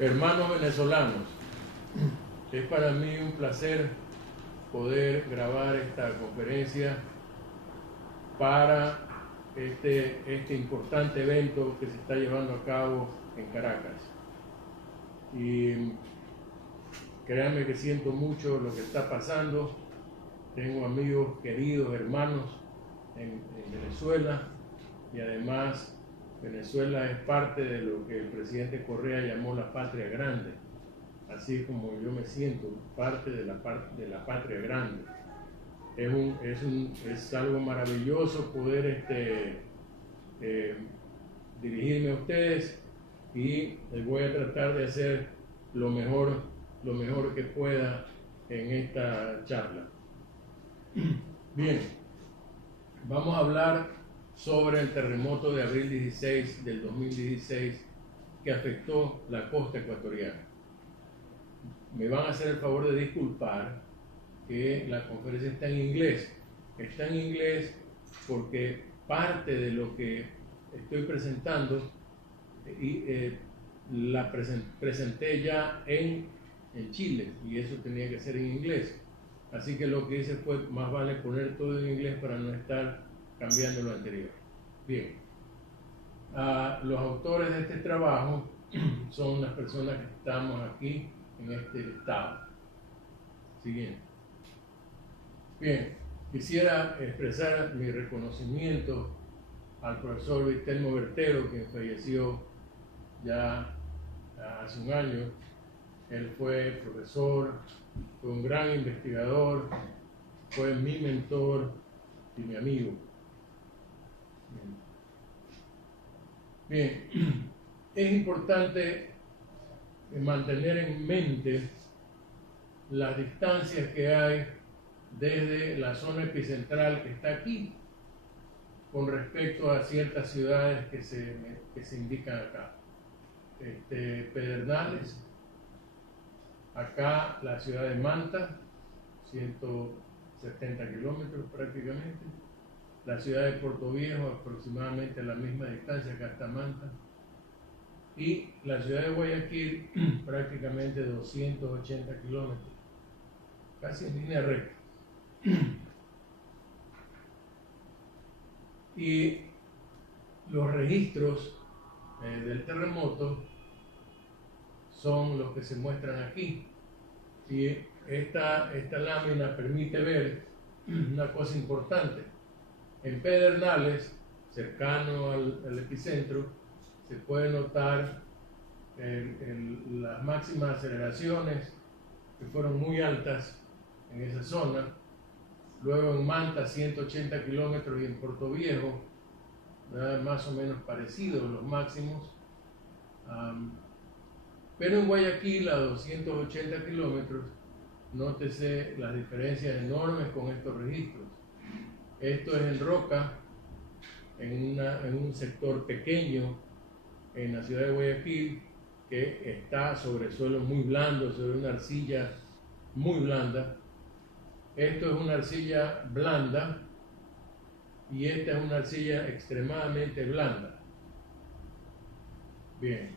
Hermanos venezolanos, es para mí un placer poder grabar esta conferencia para este importante evento que se está llevando a cabo en Caracas. Y créanme que siento mucho lo que está pasando. Tengo amigos queridos, hermanos en Venezuela, y además Venezuela es parte de lo que el presidente Correa llamó la patria grande. Así es como yo me siento, parte de la patria grande. Es algo maravilloso poder dirigirme a ustedes, y voy a tratar de hacer lo mejor que pueda en esta charla. Bien, vamos a hablar sobre el terremoto de abril 16 del 2016 que afectó la costa ecuatoriana. Me van a hacer el favor de disculpar que la conferencia está en inglés. Está en inglés porque parte de lo que estoy presentando la presenté ya en Chile, y eso tenía que ser en inglés. Así que lo que hice fue, más vale poner todo en inglés para no estar cambiando lo anterior. Bien, los autores de este trabajo son las personas que estamos aquí en este estado. Siguiente. Bien, quisiera expresar mi reconocimiento al profesor Vitelmo Bertero, que falleció ya hace un año. Él fue profesor, fue un gran investigador, fue mi mentor y mi amigo. Bien, es importante mantener en mente las distancias que hay desde la zona epicentral que está aquí con respecto a ciertas ciudades que se indican acá. Pedernales, acá la ciudad de Manta, 170 kilómetros prácticamente. La ciudad de Puerto Viejo, aproximadamente a la misma distancia, acá está Manta. Y la ciudad de Guayaquil, prácticamente 280 kilómetros, casi en línea recta. Y los registros del terremoto son los que se muestran aquí. Y esta lámina permite ver una cosa importante. En Pedernales, cercano al epicentro, se puede notar las máximas aceleraciones que fueron muy altas en esa zona. Luego en Manta, 180 kilómetros, y en Puerto Viejo, más o menos parecidos los máximos. Pero en Guayaquil, a 280 kilómetros, nótese las diferencias enormes con estos registros. Esto es en roca, en un sector pequeño en la ciudad de Guayaquil, que está sobre suelo muy blando, sobre una arcilla muy blanda. Esto es una arcilla blanda, y esta es una arcilla extremadamente blanda. Bien,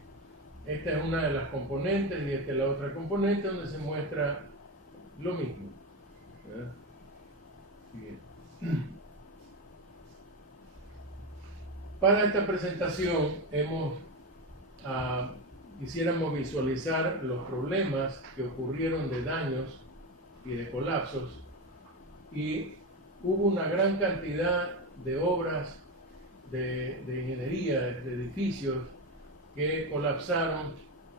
esta es una de las componentes, y esta es la otra componente donde se muestra lo mismo, ¿verdad? Bien. Para esta presentación quisiéramos visualizar los problemas que ocurrieron de daños y de colapsos, y hubo una gran cantidad de obras de ingeniería, de edificios que colapsaron,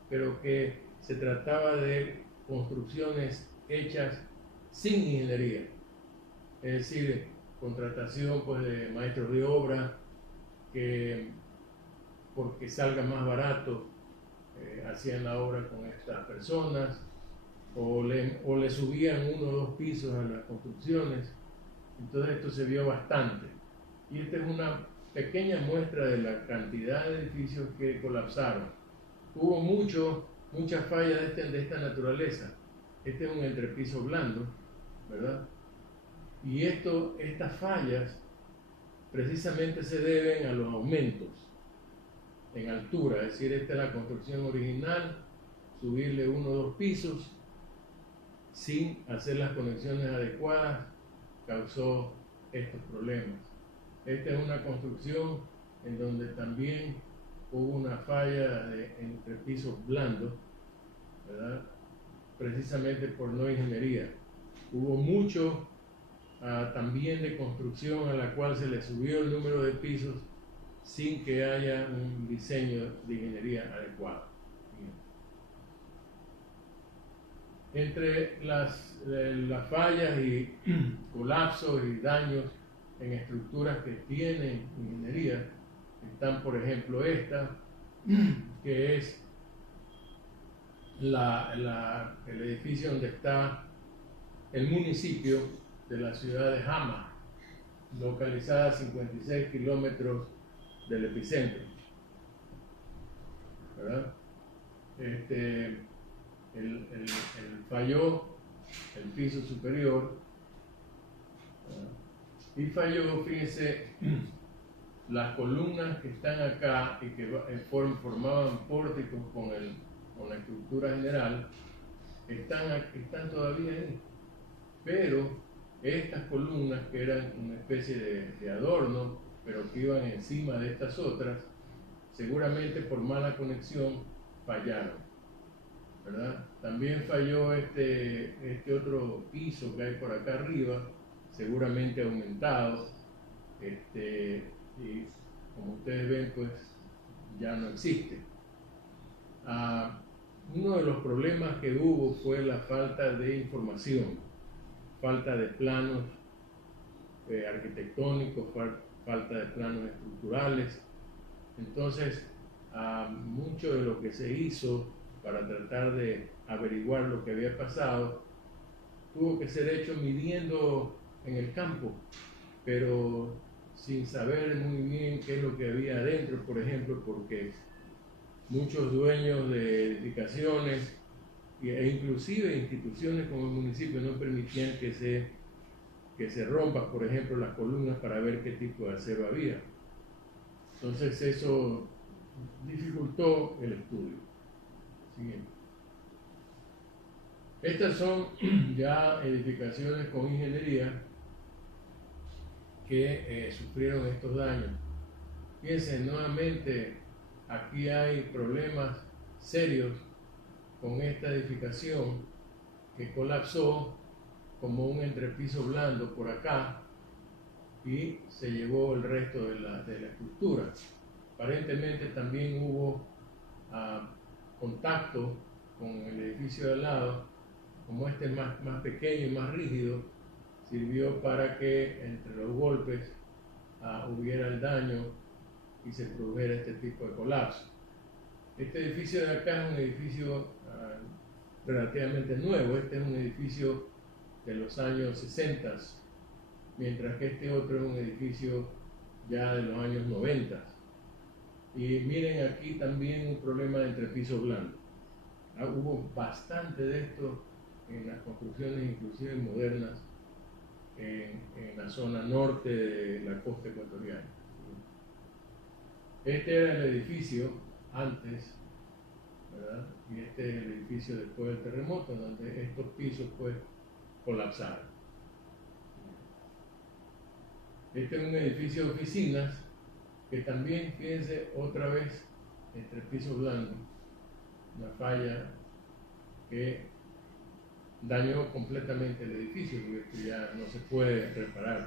pero que se trataba de construcciones hechas sin ingeniería, es decir, contratación pues de maestros de obra que, porque salga más barato, hacían la obra con estas personas, o le subían 1 o 2 pisos a las construcciones. Entonces esto se vio bastante, y esta es una pequeña muestra de la cantidad de edificios que colapsaron. Hubo muchas fallas de esta naturaleza. Este es un entrepiso blando, ¿verdad? Y estas fallas precisamente se deben a los aumentos en altura, es decir, esta es la construcción original, subirle 1 o 2 pisos sin hacer las conexiones adecuadas, causó estos problemas. Esta es una construcción en donde también hubo una falla entre pisos blandos, ¿verdad? Precisamente por no ingeniería. Hubo mucho también de construcción a la cual se le subió el número de pisos sin que haya un diseño de ingeniería adecuado. Entre las fallas y colapsos y daños en estructuras que tienen ingeniería están, por ejemplo, esta, que es el edificio donde está el municipio de la ciudad de Hama, localizada a 56 kilómetros del epicentro, ¿verdad? Falló el piso superior, ¿verdad? Y falló, fíjense, las columnas que están acá y que formaban pórticos con la estructura general, están todavía ahí, pero estas columnas, que eran una especie de adorno, pero que iban encima de estas otras, seguramente por mala conexión fallaron, ¿verdad? También falló este otro piso que hay por acá arriba, seguramente aumentado, y como ustedes ven, pues ya no existe. Uno de los problemas que hubo fue la falta de información, falta de planos arquitectónicos, falta de planos estructurales. Entonces, mucho de lo que se hizo para tratar de averiguar lo que había pasado tuvo que ser hecho midiendo en el campo, pero sin saber muy bien qué es lo que había adentro, por ejemplo, porque muchos dueños de edificaciones e inclusive instituciones como el municipio no permitían que se rompan, por ejemplo, las columnas para ver qué tipo de acero había. Entonces eso dificultó el estudio. Siguiente. Estas son ya edificaciones con ingeniería que sufrieron estos daños. Fíjense, nuevamente aquí hay problemas serios con esta edificación que colapsó como un entrepiso blando por acá y se llevó el resto de la estructura. Aparentemente también hubo contacto con el edificio de al lado, como este es más pequeño y más rígido, sirvió para que entre los golpes hubiera el daño y se produjera este tipo de colapso. Este edificio de acá es un edificio relativamente nuevo. Este es un edificio de los años 60, mientras que este otro es un edificio ya de los años 90. Y miren aquí también un problema de entrepiso blando. Hubo bastante de esto en las construcciones, inclusive modernas, en la zona norte de la costa ecuatoriana. Este era el edificio antes, ¿verdad? Y este es el edificio después del terremoto, donde estos pisos pues colapsaron. Este es un edificio de oficinas que también, fíjense, otra vez entre pisos blandos, una falla que dañó completamente el edificio, porque ya no se puede reparar.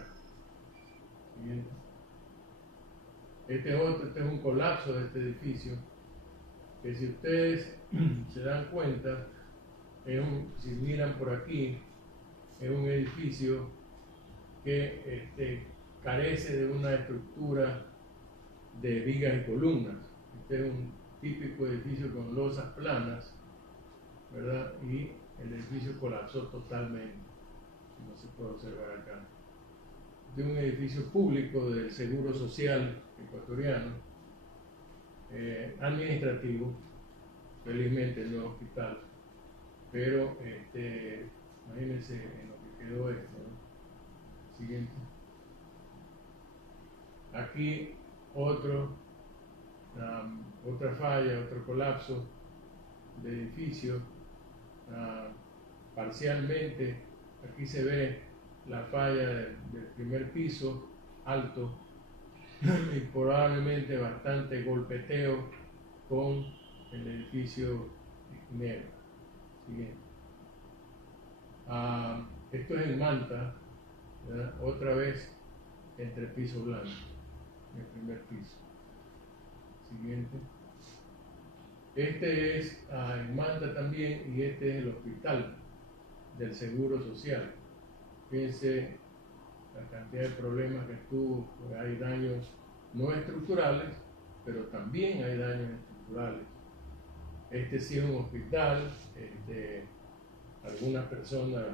Siguiente. Este es un colapso de este edificio, que si ustedes se dan cuenta, si miran por aquí, es un edificio que carece de una estructura de vigas y columnas. Este es un típico edificio con losas planas, ¿verdad? Y el edificio colapsó totalmente, como se puede observar acá. De un edificio público del Seguro Social ecuatoriano, administrativo, felizmente no hospital, pero imagínense en lo que quedó esto, ¿no? Siguiente. Aquí otra falla, otro colapso de edificio. Parcialmente, aquí se ve la falla del primer piso alto y probablemente bastante golpeteo con el edificio negro. Siguiente. Esto es en Manta, ¿verdad? Otra vez entre piso blanco, el primer piso. Siguiente. Este es en Manta también, y este es el hospital del Seguro Social. Fíjense la cantidad de problemas que tuvo, porque hay daños no estructurales, pero también hay daños estructurales. Este sí es un hospital, algunas personas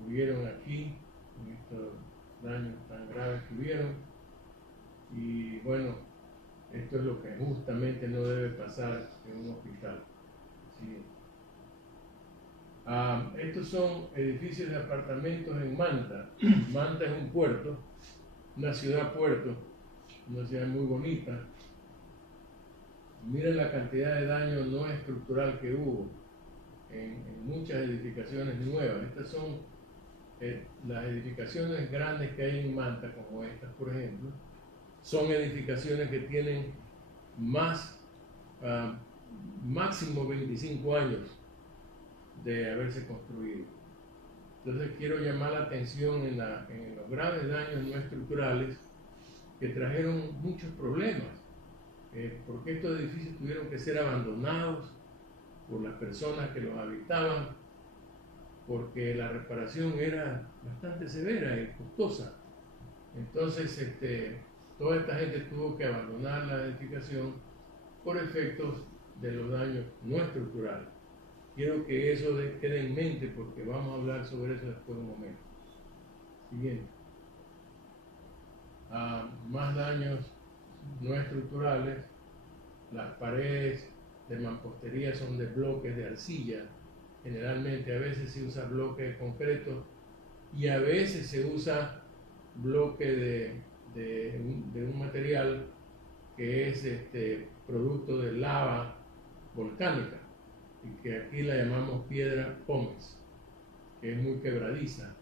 murieron aquí con estos daños tan graves que hubieron, y bueno, esto es lo que justamente no debe pasar en un hospital. ¿Sí? Estos son edificios de apartamentos en Manta. Manta es un puerto, una ciudad puerto, una ciudad muy bonita. Miren la cantidad de daño no estructural que hubo en muchas edificaciones nuevas. Estas son las edificaciones grandes que hay en Manta, como estas, por ejemplo. Son edificaciones que tienen máximo 25 años de haberse construido. Entonces quiero llamar la atención en los graves daños no estructurales que trajeron muchos problemas, porque estos edificios tuvieron que ser abandonados por las personas que los habitaban, porque la reparación era bastante severa y costosa. Entonces toda esta gente tuvo que abandonar la edificación por efectos de los daños no estructurales. Quiero que eso quede en mente, porque vamos a hablar sobre eso después de un momento. Siguiente. Más daños no estructurales. Las paredes de mampostería son de bloques de arcilla. Generalmente a veces se usa bloque de concreto y a veces se usa bloque de un material que es producto de lava volcánica, y que aquí la llamamos piedra pómez, que es muy quebradiza,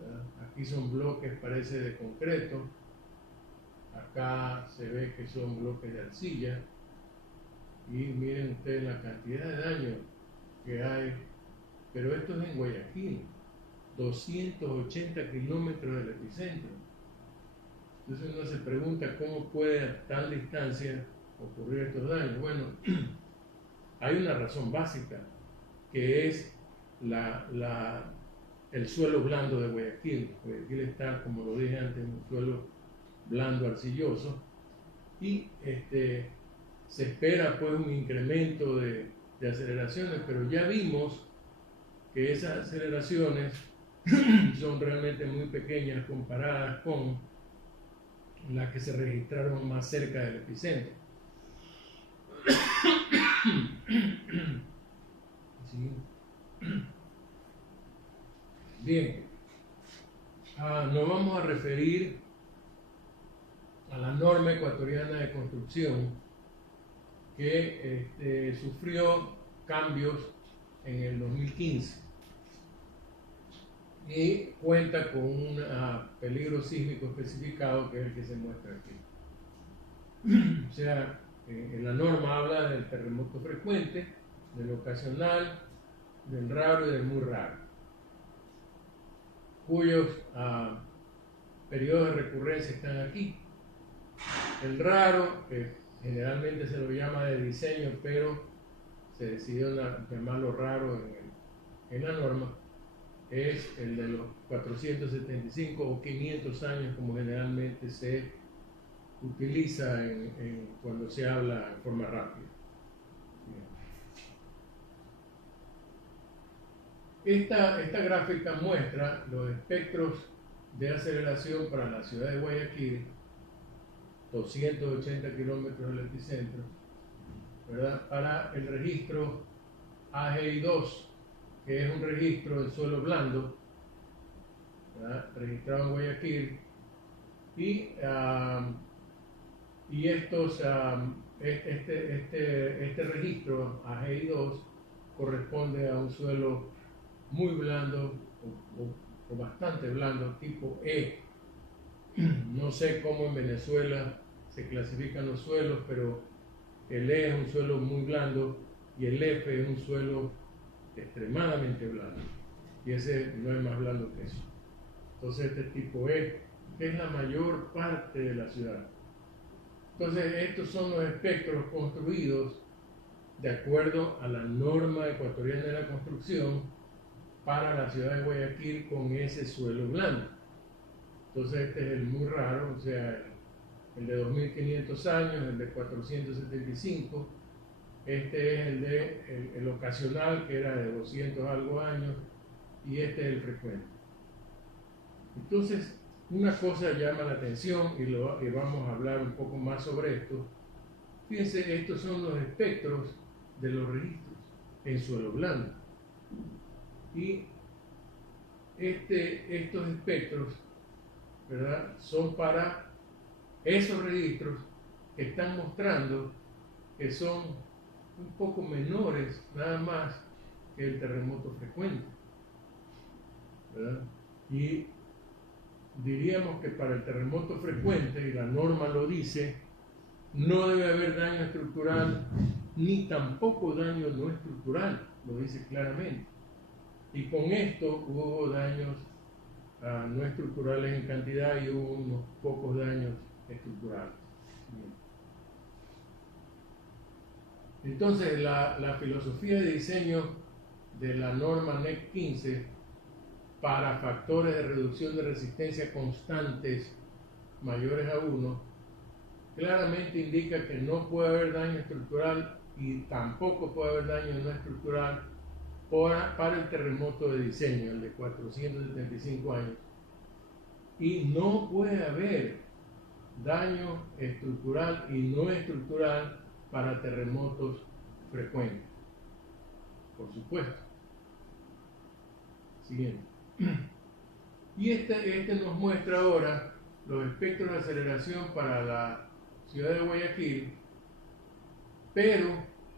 ¿verdad? Aquí son bloques, parece, de concreto. Acá se ve que son bloques de arcilla. Y miren ustedes la cantidad de daño que hay. Pero esto es en Guayaquil, 280 kilómetros del epicentro. Entonces uno se pregunta cómo puede a tal distancia ocurrir estos daños. Bueno, hay una razón básica, que es el suelo blando de Guayaquil. Guayaquil está, como lo dije antes, en un suelo blando arcilloso, y se espera pues un incremento de aceleraciones, pero ya vimos que esas aceleraciones son realmente muy pequeñas comparadas con las que se registraron más cerca del epicentro. Sí. Bien, nos vamos a referir a la norma ecuatoriana de construcción, que sufrió cambios en el 2015 y cuenta con un peligro sísmico especificado, que es el que se muestra aquí. O sea, en la norma habla del terremoto frecuente, del ocasional, del raro y del muy raro, cuyos periodos de recurrencia están aquí. El raro, que generalmente se lo llama de diseño, pero se decidió llamarlo raro en la norma, es el de los 475 o 500 años, como generalmente se utiliza cuando se habla en forma rápida. Esta gráfica muestra los espectros de aceleración para la ciudad de Guayaquil, 280 kilómetros del epicentro, ¿verdad? Para el registro AGI2, que es un registro de suelo blando, ¿verdad? Registrado en Guayaquil, y estos este registro AGI2 corresponde a un suelo muy blando o bastante blando, tipo E. No sé cómo en Venezuela se clasifican los suelos, pero el E es un suelo muy blando y el F es un suelo extremadamente blando. Y ese no es más blando que eso. Entonces este tipo E, que es la mayor parte de la ciudad. Entonces estos son los espectros construidos de acuerdo a la norma ecuatoriana de la construcción para la ciudad de Guayaquil con ese suelo blando. Entonces este es el muy raro, o sea, el de 2500 años, el de 475, este es el ocasional, que era de 200 algo años, y este es el frecuente. Entonces, una cosa llama la atención y vamos a hablar un poco más sobre esto. Fíjense, estos son los espectros de los registros en suelo blando. Y estos espectros, ¿verdad?, son para esos registros que están mostrando que son un poco menores nada más que el terremoto frecuente, ¿verdad? Y diríamos que para el terremoto frecuente, y la norma lo dice, no debe haber daño estructural ni tampoco daño no estructural, lo dice claramente. Y con esto hubo daños no estructurales en cantidad y hubo unos pocos daños estructurales. Entonces la filosofía de diseño de la norma NEC 15 para factores de reducción de resistencia constantes mayores a 1 claramente indica que no puede haber daño estructural y tampoco puede haber daño no estructural para el terremoto de diseño, el de 475 años, y no puede haber daño estructural y no estructural para terremotos frecuentes, por supuesto. Siguiente. Y este nos muestra ahora los espectros de aceleración para la ciudad de Guayaquil, pero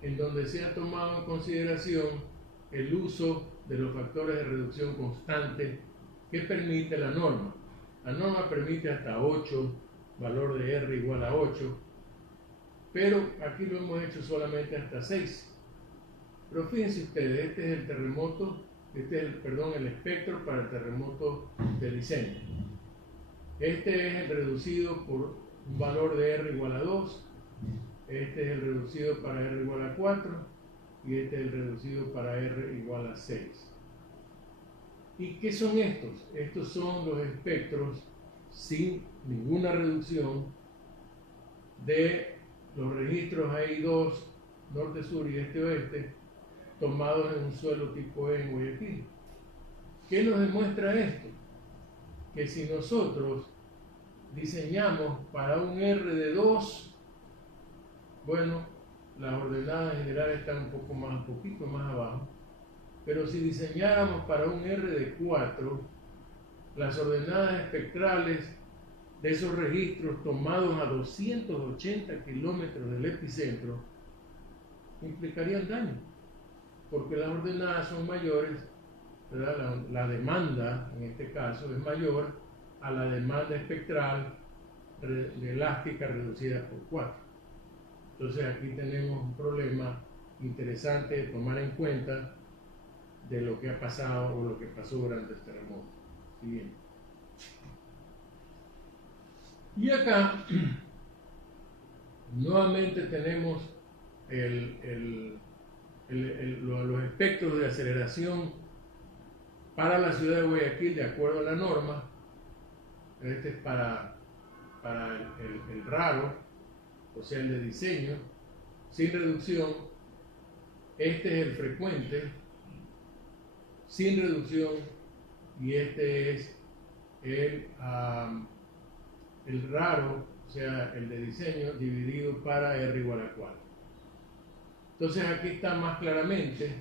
en donde se ha tomado en consideración el uso de los factores de reducción constante que permite la norma. La norma permite hasta 8, valor de R igual a 8, pero aquí lo hemos hecho solamente hasta 6. Pero fíjense ustedes, este es el terremoto, el espectro para el terremoto de diseño. Este es el reducido por un valor de R igual a 2, este es el reducido para R igual a 4 y este es el reducido para R igual a 6. ¿Y qué son estos? Estos son los espectros sin ninguna reducción de los registros AI2 norte, sur y este-oeste tomados en un suelo tipo E en Guayaquil. ¿Qué nos demuestra esto? Que si nosotros diseñamos para un R de 2, bueno, las ordenadas en general están un poquito más abajo, pero si diseñáramos para un R de 4, las ordenadas espectrales de esos registros tomados a 280 kilómetros del epicentro implicarían daño, porque las ordenadas son mayores, ¿verdad? La demanda en este caso es mayor a la demanda espectral elástica reducida por 4. Entonces aquí tenemos un problema interesante de tomar en cuenta de lo que ha pasado o lo que pasó durante el terremoto. Siguiente. Y acá nuevamente tenemos los espectros de aceleración para la ciudad de Guayaquil de acuerdo a la norma. Este es para el raro, o sea, el de diseño, sin reducción. Este es el frecuente, sin reducción, y este es el raro, o sea, el de diseño, dividido para R igual a 4. Entonces aquí está más claramente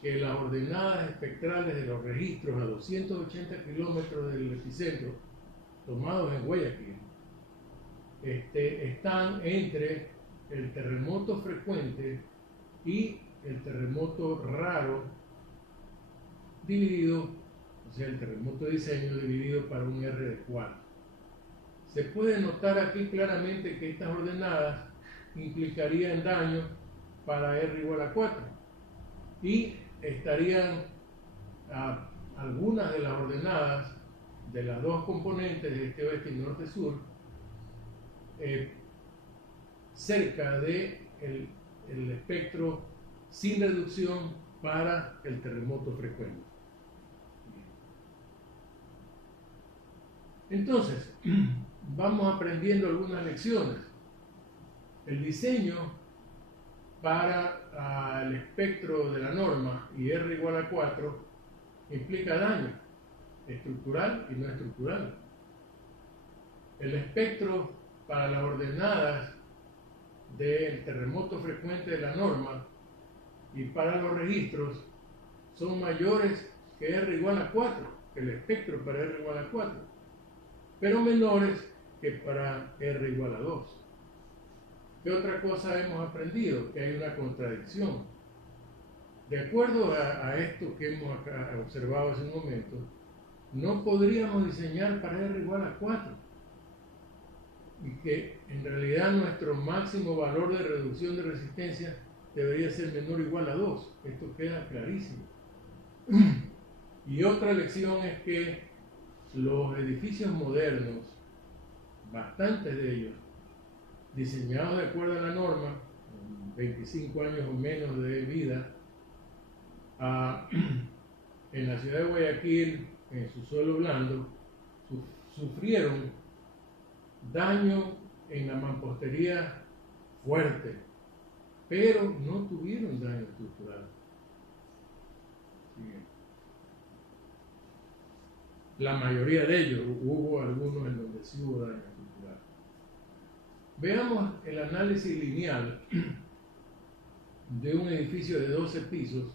que las ordenadas espectrales de los registros a 280 kilómetros del epicentro, tomados en Guayaquil, están entre el terremoto frecuente y el terremoto raro dividido, o sea, el terremoto de diseño dividido para un R de 4. Se puede notar aquí claramente que estas ordenadas implicarían daño para R igual a 4 y estarían algunas de las ordenadas de las dos componentes de este oeste y norte-sur cerca de el espectro sin reducción para el terremoto frecuente. Entonces, vamos aprendiendo algunas lecciones. El diseño para el espectro de la norma y R igual a 4 implica daño estructural y no estructural. El espectro para las ordenadas del terremoto frecuente de la norma y para los registros son mayores que R igual a 4, que el espectro para R igual a 4, pero menores que para R igual a 2. ¿Qué otra cosa hemos aprendido? Que hay una contradicción. De acuerdo a esto que hemos observado hace un momento, no podríamos diseñar para R igual a 4 y que en realidad nuestro máximo valor de reducción de resistencia debería ser menor o igual a 2. Esto queda clarísimo. Y otra lección es que los edificios modernos, bastantes de ellos, diseñados de acuerdo a la norma, 25 años o menos de vida, en la ciudad de Guayaquil, en su suelo blando, sufrieron daño en la mampostería fuerte, pero no tuvieron daño estructural. La mayoría de ellos, hubo algunos en donde sí hubo daño estructural. Veamos el análisis lineal de un edificio de 12 pisos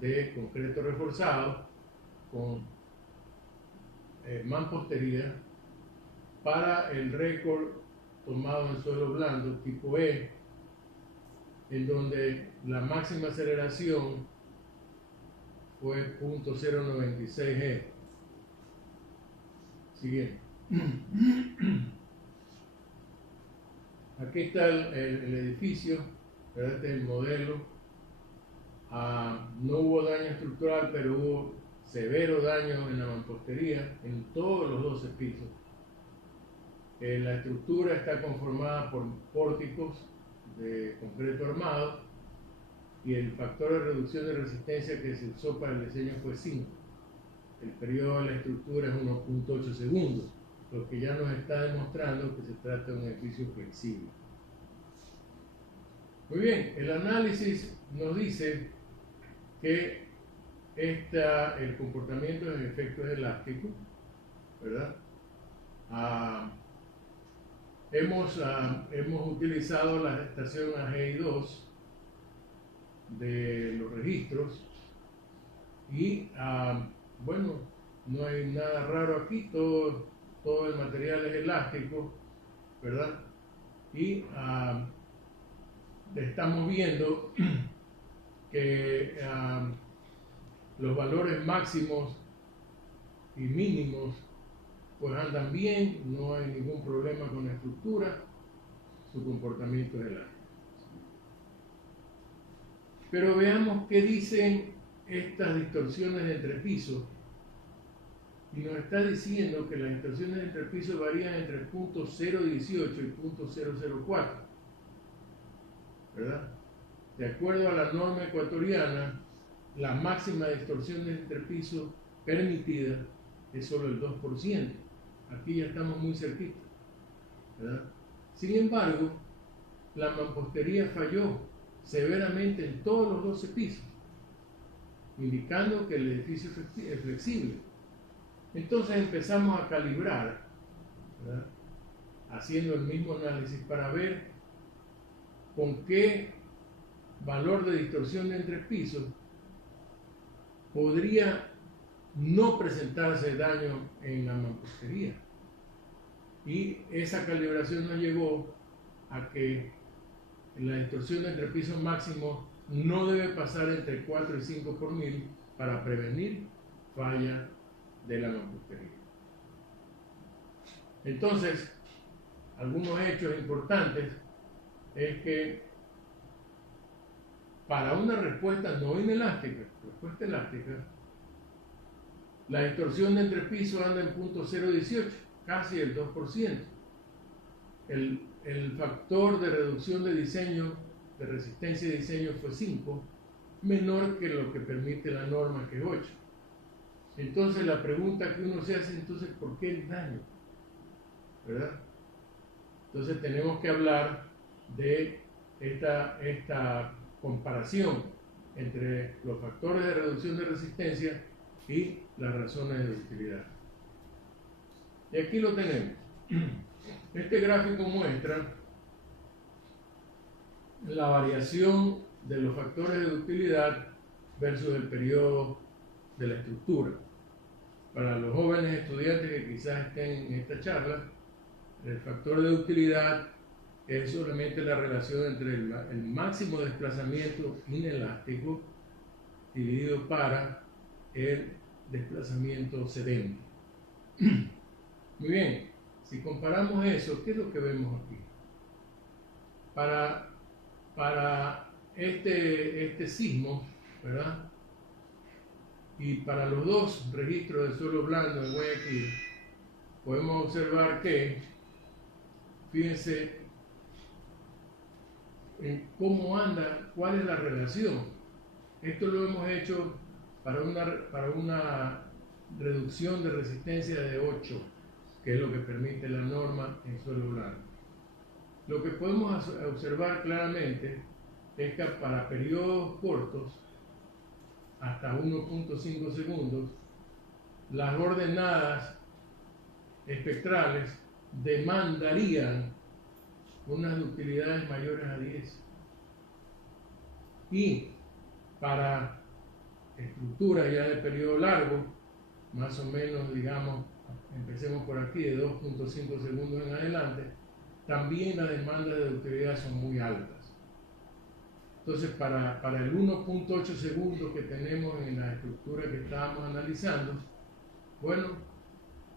de concreto reforzado con mampostería para el récord tomado en suelo blando tipo E, en donde la máxima aceleración fue 0.096 G. Siguiente. Aquí está el edificio, ¿verdad? Este es el modelo. No hubo daño estructural, pero hubo severo daño en la mampostería en todos los 12 pisos. La estructura está conformada por pórticos de concreto armado y el factor de reducción de resistencia que se usó para el diseño fue 5. El periodo de la estructura es 1.8 segundos, lo que ya nos está demostrando que se trata de un edificio flexible. Muy bien, el análisis nos dice que el comportamiento del efecto es elástico, ¿verdad? Hemos utilizado la estación AGI2 de los registros y bueno, no hay nada raro aquí, todo el material es elástico, ¿verdad? Y estamos viendo que los valores máximos y mínimos pues andan bien, no hay ningún problema con la estructura, su comportamiento es elástico. Pero veamos qué dicen estas distorsiones de entrepiso. Y nos está diciendo que las distorsiones de entrepiso varían entre 0.018 y 0.004, ¿verdad? De acuerdo a la norma ecuatoriana, la máxima distorsión de entrepiso permitida es solo el 2%. Aquí ya estamos muy cerquita, ¿verdad? Sin embargo, la mampostería falló severamente en todos los 12 pisos, indicando que el edificio es flexible. Entonces empezamos a calibrar, ¿verdad? Haciendo el mismo análisis para ver con qué valor de distorsión de entrepiso podría no presentarse daño en la mampostería. Y esa calibración nos llevó a que la distorsión de entrepiso máximo no debe pasar entre 4 y 5 por mil para prevenir falla de la mampostería. Entonces, algunos hechos importantes es que para una respuesta no inelástica, respuesta elástica, la distorsión de entrepiso anda en 0.018, casi el 2%. El factor de reducción de diseño, de resistencia de diseño fue 5, menor que lo que permite la norma, que es 8. Entonces la pregunta que uno se hace, entonces, ¿por qué el daño? ¿Verdad? Entonces tenemos que hablar de esta comparación entre los factores de reducción de resistencia y las razones de utilidad. Y aquí lo tenemos. Este gráfico muestra la variación de los factores de utilidad versus el periodo de la estructura. Para los jóvenes estudiantes que quizás estén en esta charla, el factor de utilidad es solamente la relación entre el máximo desplazamiento inelástico dividido para el desplazamiento cedente. Muy bien, si comparamos eso, ¿qué es lo que vemos aquí? Para este sismo, ¿verdad? Y para los dos registros de suelo blando en Guayaquil, podemos observar que, fíjense en cómo anda, cuál es la relación. Esto lo hemos hecho para una reducción de resistencia de 8, que es lo que permite la norma en suelo blando. Lo que podemos observar claramente es que para periodos cortos, hasta 1.5 segundos, las ordenadas espectrales demandarían unas ductilidades mayores a 10. Y para estructuras ya de periodo largo, más o menos, digamos, empecemos por aquí, de 2.5 segundos en adelante, también las demandas de ductilidad son muy altas. Entonces, para el 1.8 segundos que tenemos en la estructura que estábamos analizando, bueno,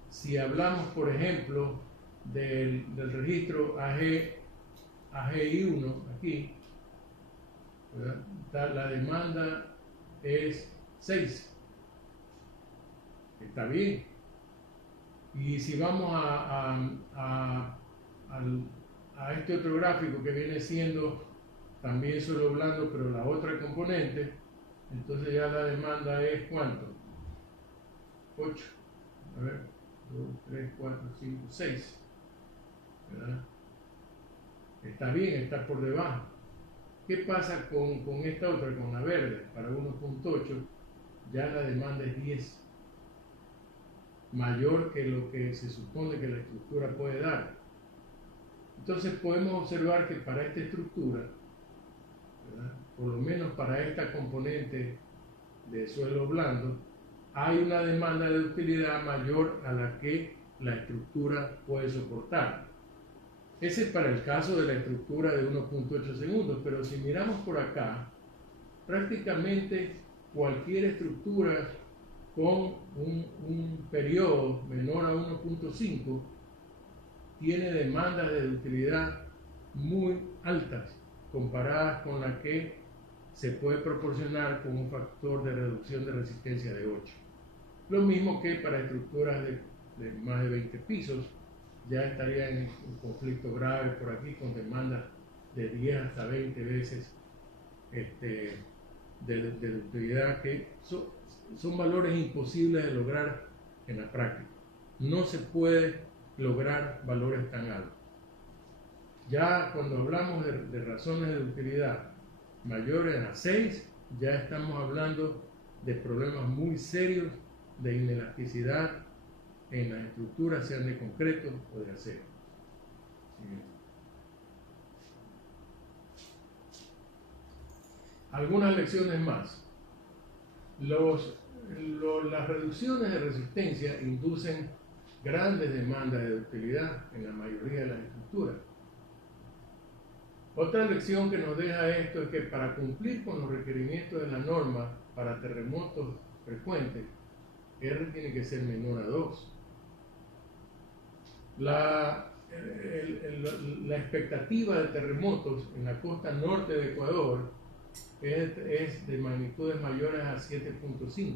si hablamos, por ejemplo, del registro AGI1, aquí, ¿verdad? La demanda es 6. Está bien. Y si vamos a este otro gráfico que viene siendo también suelo blando, pero la otra componente, entonces ya la demanda es ¿cuánto? 8. A ver, 2, 3, 4, 5, 6. ¿Verdad? Está bien, está por debajo. ¿Qué pasa con esta otra, con la verde? Para 1.8 ya la demanda es 10. Mayor que lo que se supone que la estructura puede dar. Entonces podemos observar que para esta estructura, ¿verdad?, por lo menos para esta componente de suelo blando, hay una demanda de utilidad mayor a la que la estructura puede soportar. Ese es para el caso de la estructura de 1.8 segundos, pero si miramos por acá, prácticamente cualquier estructura con un periodo menor a 1.5 tiene demandas de utilidad muy altas comparadas con la que se puede proporcionar con un factor de reducción de resistencia de 8. Lo mismo que para estructuras de más de 20 pisos, ya estarían en un conflicto grave por aquí con demandas de 10 hasta 20 veces de utilidad, que son valores imposibles de lograr en la práctica. No se puede lograr valores tan altos. Ya cuando hablamos de razones de utilidad mayores a 6, ya estamos hablando de problemas muy serios de inelasticidad en las estructuras, sean de concreto o de acero. Algunas lecciones más. Las reducciones de resistencia inducen grandes demandas de ductilidad en la mayoría de las estructuras. Otra lección que nos deja esto es que para cumplir con los requerimientos de la norma para terremotos frecuentes, R tiene que ser menor a 2. La expectativa de terremotos en la costa norte de Ecuador es de magnitudes mayores a 7.5.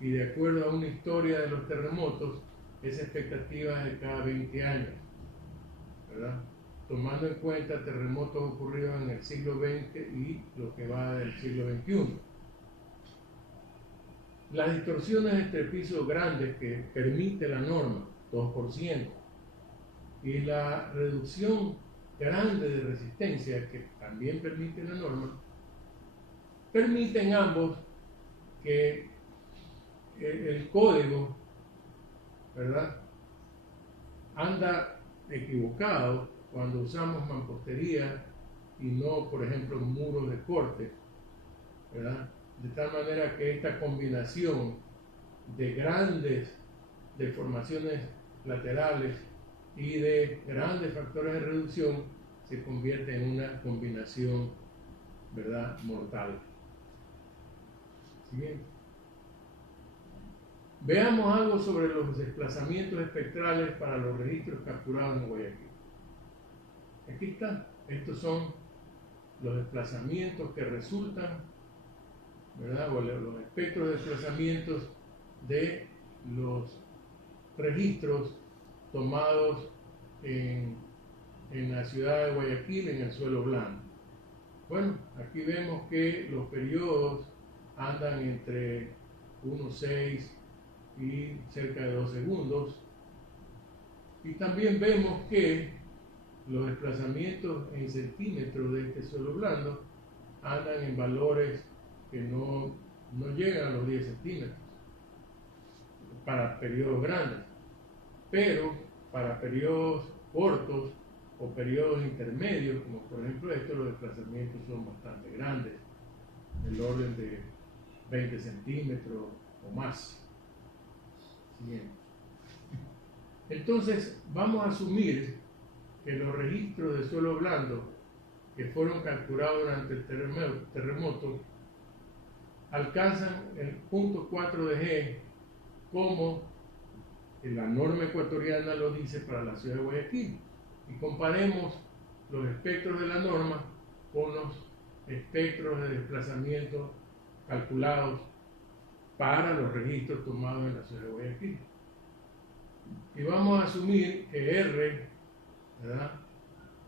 Y de acuerdo a una historia de los terremotos, esa expectativa es de cada 20 años, ¿verdad? Tomando en cuenta terremotos ocurridos en el siglo XX y lo que va del siglo XXI. Las distorsiones entre pisos grandes que permite la norma, 2%, y la reducción grande de resistencia que también permite la norma, permiten ambos que el código, ¿verdad?, anda equivocado cuando usamos mampostería y no, por ejemplo, muros de corte, ¿verdad? De tal manera que esta combinación de grandes deformaciones laterales y de grandes factores de reducción se convierte en una combinación, ¿verdad?, mortal. Siguiente. Veamos algo sobre los desplazamientos espectrales para los registros capturados en Guayaquil. Aquí está. Estos son los desplazamientos que resultan, ¿verdad?, o los espectros de desplazamientos de los registros tomados en la ciudad de Guayaquil en el suelo blando. Bueno, aquí vemos que los periodos andan entre 1,6 y cerca de 2 segundos. Y también vemos que los desplazamientos en centímetros de este suelo blando andan en valores que no llegan a los 10 centímetros para periodos grandes, pero para periodos cortos o periodos intermedios, como por ejemplo estos, los desplazamientos son bastante grandes, del orden de 20 centímetros o más. Siguiente. Entonces, vamos a asumir que los registros de suelo blando que fueron capturados durante el terremoto alcanzan el punto 4 de G como la norma ecuatoriana lo dice para la ciudad de Guayaquil, y comparemos los espectros de la norma con los espectros de desplazamiento calculados para los registros tomados en la ciudad de Guayaquil. Y vamos a asumir que R, ¿verdad?,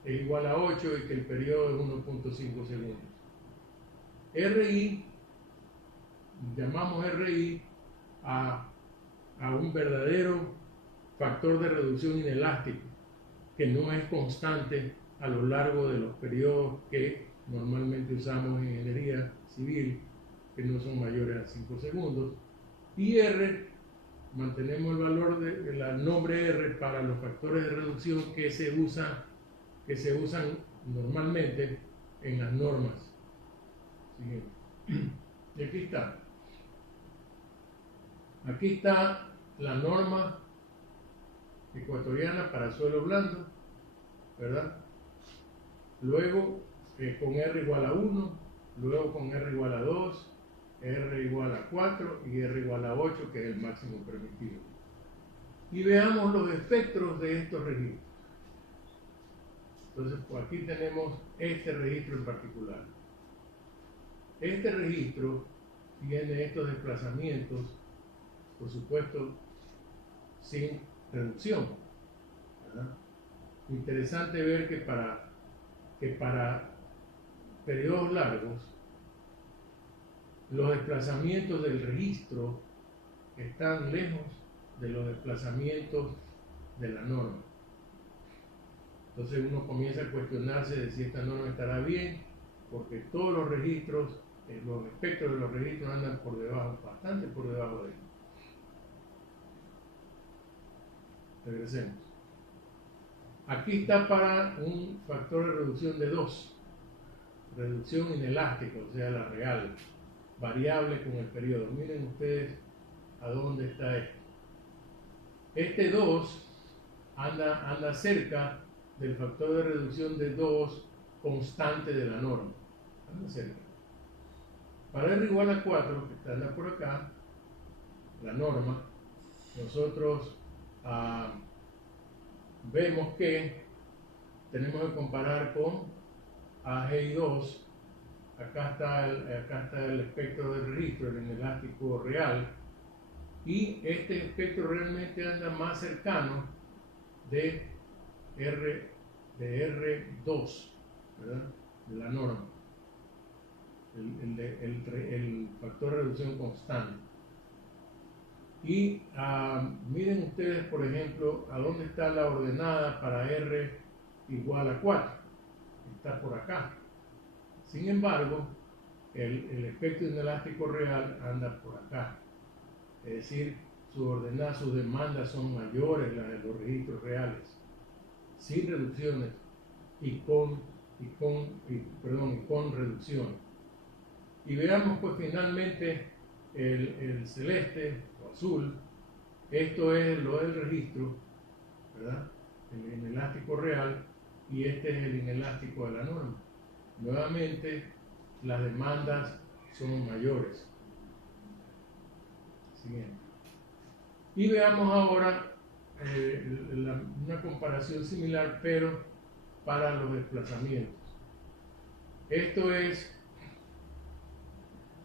es igual a 8 y que el periodo es 1.5 segundos. RI, llamamos RI a un verdadero factor de reducción inelástico que no es constante a lo largo de los periodos que normalmente usamos en ingeniería civil, que no son mayores a 5 segundos. Y R, mantenemos el valor del nombre R para los factores de reducción que se usan normalmente en las normas. Siguiente. Y aquí está. Aquí está la norma ecuatoriana para suelo blando, ¿verdad? Luego con R igual a 1, luego con R igual a 2, R igual a 4 y R igual a 8, que es el máximo permitido. Y veamos los espectros de estos registros. Entonces, pues aquí tenemos este registro en particular. Este registro tiene estos desplazamientos, por supuesto, sin reducción, ¿verdad? Interesante ver que para periodos largos los desplazamientos del registro están lejos de los desplazamientos de la norma. Entonces uno comienza a cuestionarse de si esta norma estará bien, porque todos los registros, los espectros de los registros andan por debajo, bastante por debajo de él. Regresemos. Aquí está para un factor de reducción de 2, reducción inelástica, o sea, la real, variable con el periodo. Miren ustedes a dónde está esto. Este 2 anda cerca del factor de reducción de 2 constante de la norma. Anda cerca. Para R igual a 4, que anda por acá, la norma, nosotros vemos que tenemos que comparar con AGI2. Acá está el espectro del registro, el inelástico real, y este espectro realmente anda más cercano de R2, ¿verdad? De la norma, el factor de reducción constante. Y miren ustedes, por ejemplo, a dónde está la ordenada para R igual a 4. Está por acá. Sin embargo, el espectro inelástico real anda por acá. Es decir, sus demandas son mayores las de los registros reales, sin reducciones y con reducciones. Y veamos pues finalmente el celeste o azul. Esto es lo del registro, ¿verdad? El inelástico real, y este es el inelástico de la norma. Nuevamente, las demandas son mayores. Siguiente. Y veamos ahora una comparación similar, pero para los desplazamientos. Esto es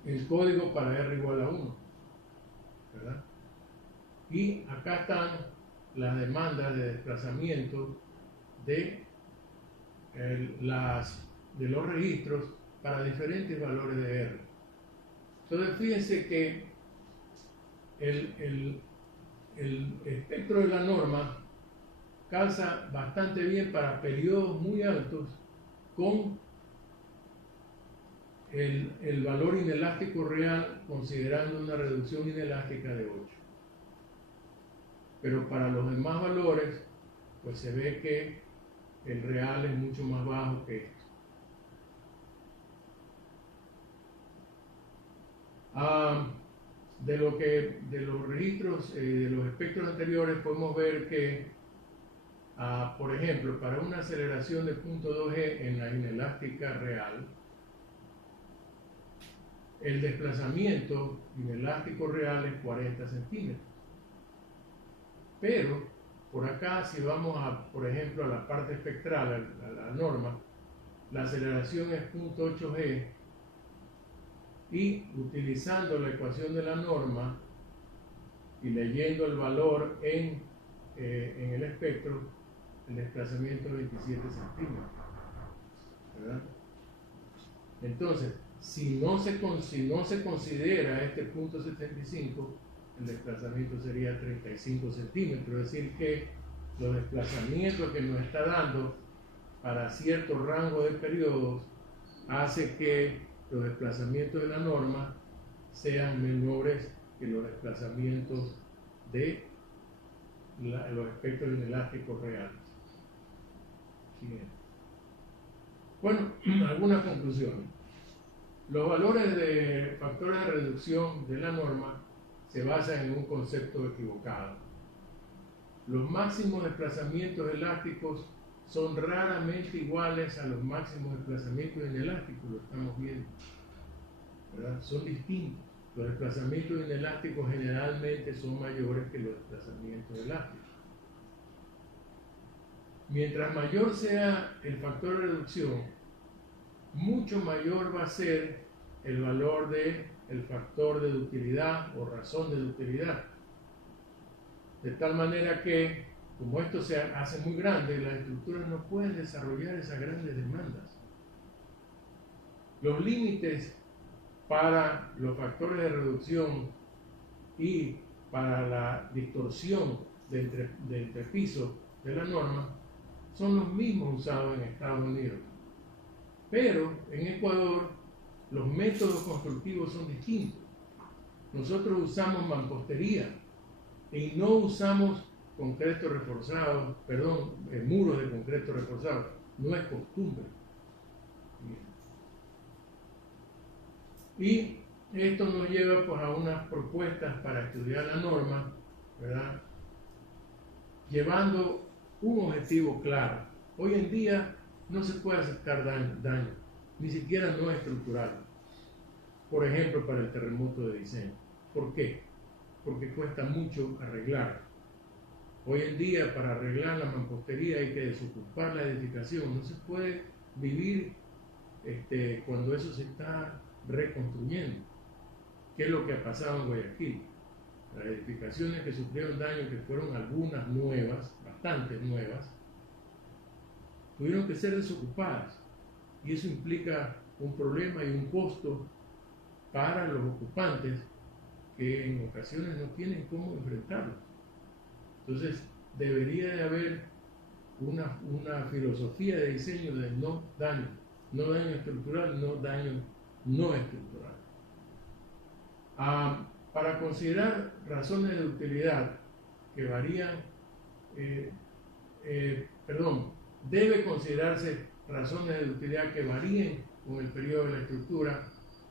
el código para R igual a 1, ¿verdad? Y acá están las demandas de desplazamiento de los registros para diferentes valores de R. Entonces fíjense que el espectro de la norma calza bastante bien para periodos muy altos con el valor inelástico real, considerando una reducción inelástica de 8. Pero para los demás valores, pues se ve que el real es mucho más bajo que esto. De los registros, de los espectros anteriores, podemos ver que, por ejemplo, para una aceleración de 0.2g en la inelástica real, el desplazamiento inelástico real es 40 centímetros. Pero, por acá, si vamos por ejemplo, a la parte espectral, a la norma, la aceleración es 0.8g, y utilizando la ecuación de la norma y leyendo el valor en el espectro, el desplazamiento es 27 centímetros, ¿verdad? Entonces, si no se considera este punto 75, el desplazamiento sería 35 centímetros, es decir que los desplazamientos que nos está dando para cierto rango de periodos hace que los desplazamientos de la norma sean menores que los desplazamientos de los espectros inelásticos reales. Siguiente. Bueno, algunas conclusiones. Los valores de factores de reducción de la norma se basan en un concepto equivocado. Los máximos desplazamientos elásticos son raramente iguales a los máximos desplazamientos inelásticos, lo estamos viendo, ¿verdad? Son distintos. Los desplazamientos inelásticos generalmente son mayores que los desplazamientos elásticos. Mientras mayor sea el factor de reducción, mucho mayor va a ser el valor del factor de ductilidad o razón de ductilidad. De tal manera que, como esto se hace muy grande, las estructuras no pueden desarrollar esas grandes demandas. Los límites para los factores de reducción y para la distorsión de entrepiso de la norma son los mismos usados en Estados Unidos. Pero en Ecuador los métodos constructivos son distintos. Nosotros usamos mampostería y no usamos concreto reforzado, muros de concreto reforzado. No es costumbre. Y esto nos lleva pues a unas propuestas para estudiar la norma, ¿verdad? Llevando un objetivo claro. Hoy en día no se puede aceptar daño, ni siquiera no estructural. Por ejemplo, para el terremoto de diseño. ¿Por qué? Porque cuesta mucho arreglar. Hoy en día, para arreglar la mampostería hay que desocupar la edificación. No se puede vivir cuando eso se está reconstruyendo. ¿Qué es lo que ha pasado en Guayaquil? Las edificaciones que sufrieron daño, que fueron algunas nuevas, bastantes nuevas, tuvieron que ser desocupadas. Y eso implica un problema y un costo para los ocupantes que en ocasiones no tienen cómo enfrentarlo. Entonces, debería de haber una filosofía de diseño de no daño estructural, no daño no estructural. Para considerar razones de utilidad que varían, debe considerarse razones de utilidad que varíen con el periodo de la estructura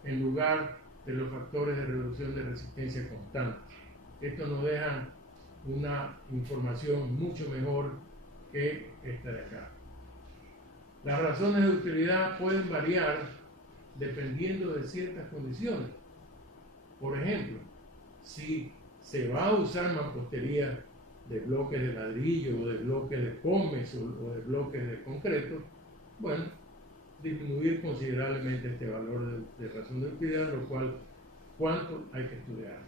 en lugar de los factores de reducción de resistencia constante. Esto nos deja una información mucho mejor que esta de acá. Las razones de utilidad pueden variar dependiendo de ciertas condiciones. Por ejemplo, si se va a usar mampostería de bloques de ladrillo o de bloques de pómez o de bloques de concreto, bueno, disminuir considerablemente este valor de razón de utilidad, lo cual, ¿cuánto hay que estudiar?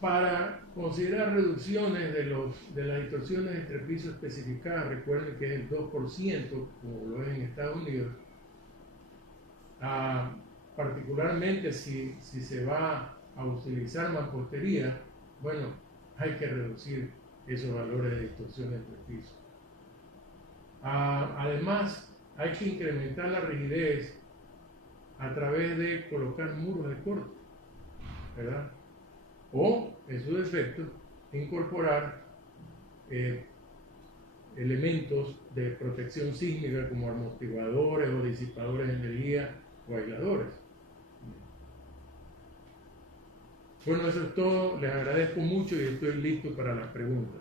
Para considerar reducciones de las distorsiones entre pisos especificadas, recuerden que es el 2%, como lo es en Estados Unidos, particularmente si se va a utilizar mampostería, bueno, hay que reducir esos valores de distorsión entre pisos. Además, hay que incrementar la rigidez a través de colocar muros de corte, ¿verdad? O, en su defecto, incorporar elementos de protección sísmica como amortiguadores o disipadores de energía o aisladores. Bueno, eso es todo. Les agradezco mucho y estoy listo para las preguntas.